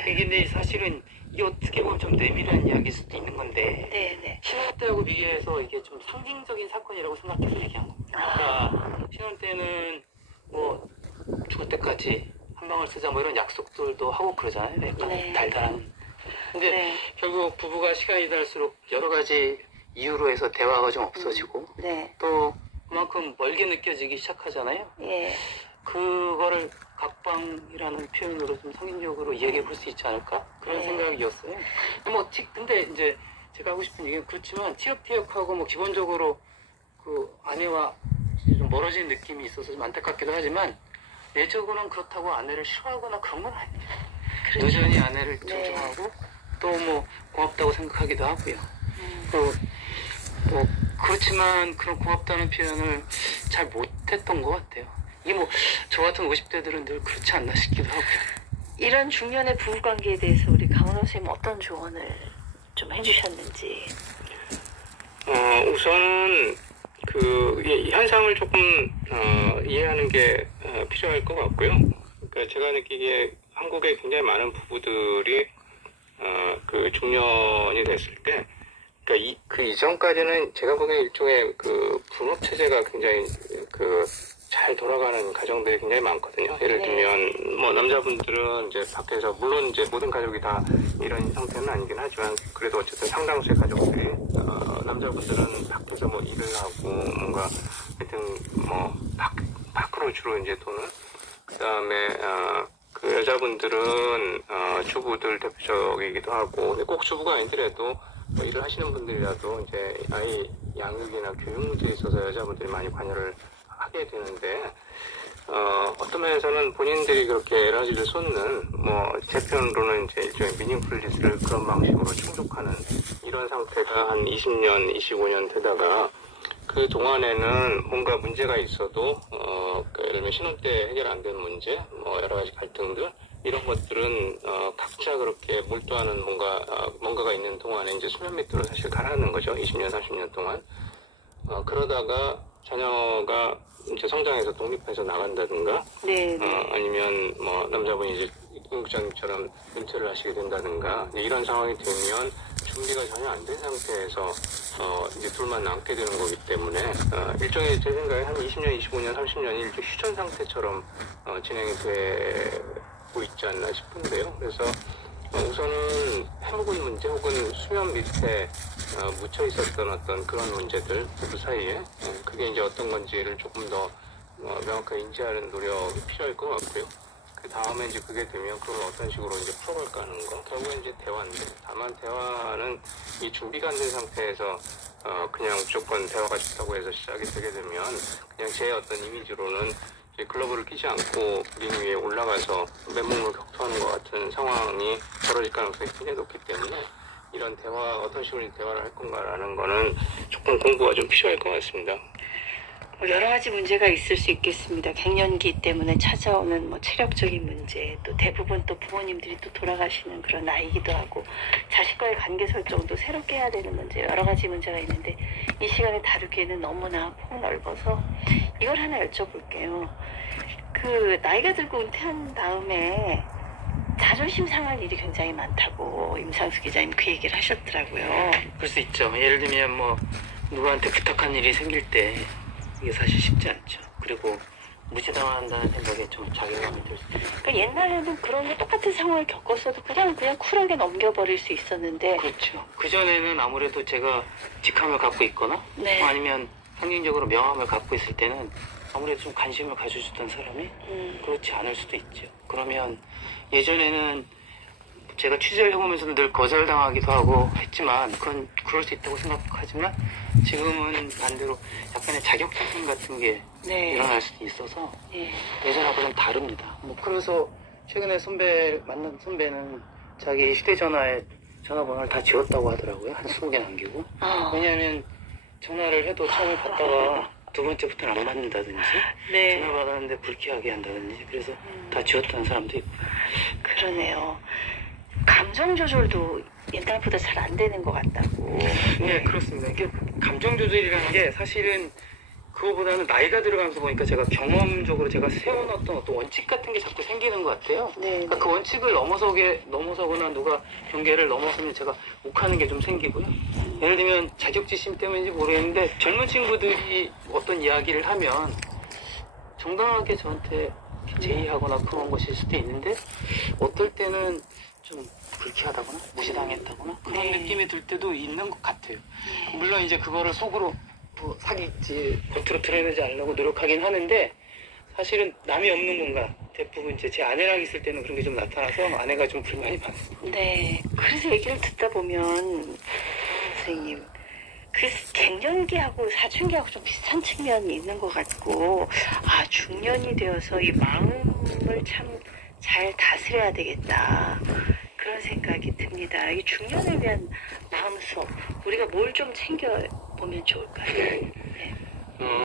이게 근데 사실은 이게 어떻게 보면 좀 내밀한 이야기일 수도 있는 건데 네네. 신혼 때하고 비교해서 이게 좀 상징적인 사건이라고 생각해서 얘기한 겁니다. 그러니까 신혼 때는 뭐 죽을 때까지 한 방울 쓰자 뭐 이런 약속들도 하고 그러잖아요. 약간 네. 달달한. 근데 네. 결국 부부가 시간이 지날수록 여러 가지 이유로 해서 대화가 좀 없어지고 네. 또 그만큼 멀게 느껴지기 시작하잖아요. 예. 그거를 각방이라는 표현으로 좀 상징적으로 이야기해 볼 수 있지 않을까? 그런 네. 생각이었어요. 근데 이제 제가 하고 싶은 얘기는 그렇지만 티격태격하고 뭐 기본적으로 그 아내와 좀 멀어진 느낌이 있어서 좀 안타깝기도 하지만 내적으로는 그렇다고 아내를 싫어하거나 그런 건 아니에요. 그렇죠. 여전히 아내를 네. 존중하고 또 뭐 고맙다고 생각하기도 하고요. 또 뭐 그렇지만 그런 고맙다는 표현을 잘 못했던 것 같아요. 이게 뭐 저 같은 50대들은 늘 그렇지 않나 싶기도 하고요. 이런 중년의 부부관계에 대해서 우리 강원호 선생님 어떤 조언을 좀 해주셨는지. 우선은 이 현상을 조금 이해하는 게 필요할 것 같고요. 그러니까 제가 느끼기에 한국에 굉장히 많은 부부들이 그 중년이 됐을 때, 그러니까 그 이전까지는 제가 보기엔 일종의 그 분업 체제가 굉장히 잘 돌아가는 가정들이 굉장히 많거든요. 예를 들면 뭐 남자분들은 이제 밖에서 물론 이제 모든 가족이 다 이런 형태는 아니긴 하지만 그래도 어쨌든 상당수의 가족들이 남자분들은 밖에서 뭐 일을 하고 뭔가 하여튼 뭐 밖으로 주로 이제 돈을 그다음에 그 여자분들은 주부들 대표적이기도 하고 근데 꼭 주부가 아니더라도 뭐 일을 하시는 분들이라도 이제 아이 양육이나 교육 문제에 있어서 여자분들이 많이 관여를 하게 되는데 어떤 면에서는 본인들이 그렇게 에너지를 쏟는 뭐 제 표현으로는 이제 일종의 미닝풀리스를 그런 방식으로 충족하는 이런 상태가 한 20년, 25년 되다가 그 동안에는 뭔가 문제가 있어도 예를 들면 신혼 때 해결 안 된 문제, 뭐 여러 가지 갈등들 이런 것들은 각자 그렇게 몰두하는 뭔가가 있는 동안에 이제 수면 밑으로 사실 가라앉는 거죠. 20년, 30년 동안. 그러다가 자녀가 이제 성장해서 독립해서 나간다든가, 아니면 뭐 남자분이 이제 임국장님처럼 은퇴를 하시게 된다든가 이런 상황이 되면 준비가 전혀 안 된 상태에서 이제 둘만 남게 되는 거기 때문에 일종의 제 생각에 한 20년, 25년, 30년이 일종 휴전 상태처럼 진행이 되고 있지 않나 싶은데요. 그래서 우선은 해묵은 문제 혹은 수면 밑에 묻혀 있었던 어떤 그런 문제들 부부 사이에 그게 이제 어떤 건지를 조금 더 명확하게 인지하는 노력이 필요할 것 같고요. 그 다음에 이제 그게 되면 그걸 어떤 식으로 이제 풀어갈까 하는 거. 결국엔 이제 대화인데, 다만 대화는 이 준비가 안 된 상태에서 그냥 무조건 대화가 좋다고 해서 시작이 되게 되면 그냥 제 어떤 이미지로는 글러브를 끼지 않고 링 위에 올라가서 맨몸으로 격투하는 것 같은 상황이 벌어질 가능성이 굉장히 높기 때문에 이런 대화, 어떤 식으로 대화를 할 건가라는 거는 조금 공부가 좀 필요할 것 같습니다. 여러 가지 문제가 있을 수 있겠습니다. 갱년기 때문에 찾아오는 뭐 체력적인 문제, 또 대부분 또 부모님들이 또 돌아가시는 그런 나이기도 하고 자식과의 관계 설정도 새롭게 해야 되는 문제, 여러 가지 문제가 있는데 이 시간에 다루기에는 너무나 폭넓어서 이걸 하나 여쭤볼게요. 그 나이가 들고 은퇴한 다음에 자존심 상할 일이 굉장히 많다고 임상수 기자님 그 얘기를 하셨더라고요. 그럴 수 있죠. 예를 들면 뭐 누구한테 부탁한 일이 생길 때 이게 사실 쉽지 않죠. 그리고 무시당한다는 생각에 좀 자괴감이 들 수 있어요. 그러니까 옛날에는 그런 똑같은 상황을 겪었어도 그냥 쿨하게 넘겨버릴 수 있었는데. 그렇죠. 그전에는 아무래도 제가 직함을 갖고 있거나 네. 아니면 상징적으로 명함을 갖고 있을 때는 아무래도 좀 관심을 가져주던 사람이 그렇지 않을 수도 있죠. 그러면 예전에는 제가 취재를 해보면서도 늘 거절당하기도 하고 했지만 그건 그럴 수 있다고 생각하지만 지금은 반대로 약간의 자격지심 같은 게 일어날 수도 있어서 예전하고 좀 다릅니다. 뭐 그래서 최근에 만난 선배는 자기 휴대전화에 전화번호를 다 지웠다고 하더라고요. 한 20개 남기고. 왜냐하면 전화를 해도 처음에 받다가 두 번째부터는 안 받는다든지 전화 받았는데 불쾌하게 한다든지 그래서 다 지웠다는 사람도 있고. 그러네요. 감정 조절도 옛날보다 잘 안 되는 것 같다고. 네, 그렇습니다. 이게 감정 조절이라는 게 사실은 그거보다는 나이가 들어가면서 보니까 제가 경험적으로 제가 세워놨던 어떤 원칙 같은 게 자꾸 생기는 것 같아요. 네. 그러니까 그 원칙을 넘어서거나 누가 경계를 넘어서면 제가 욱하는 게 좀 생기고요. 예를 들면 자격지심 때문인지 모르겠는데 젊은 친구들이 어떤 이야기를 하면 정당하게 저한테 제의하거나 그런 것일 수도 있는데 어떨 때는 좀 불쾌하다거나 무시당했다거나 그런 네. 느낌이 들 때도 있는 것 같아요. 물론 이제 그거를 속으로 뭐 사기지 겉으로 드러내지 않으려고 노력하긴 하는데 사실은 남이 없는 공간 대부분 이제 제 아내랑 있을 때는 그런 게 좀 나타나서 아내가 좀 불만이 많습니다. 네. 그래서 얘기를 듣다 보면 선생님 그 갱년기하고 사춘기하고 좀 비슷한 측면이 있는 것 같고 중년이 되어서 이 마음을 참 잘 다스려야 되겠다 그런 생각이 듭니다. 이 중년을 위한 마음속 우리가 뭘 좀 챙겨보면 좋을까요? 네.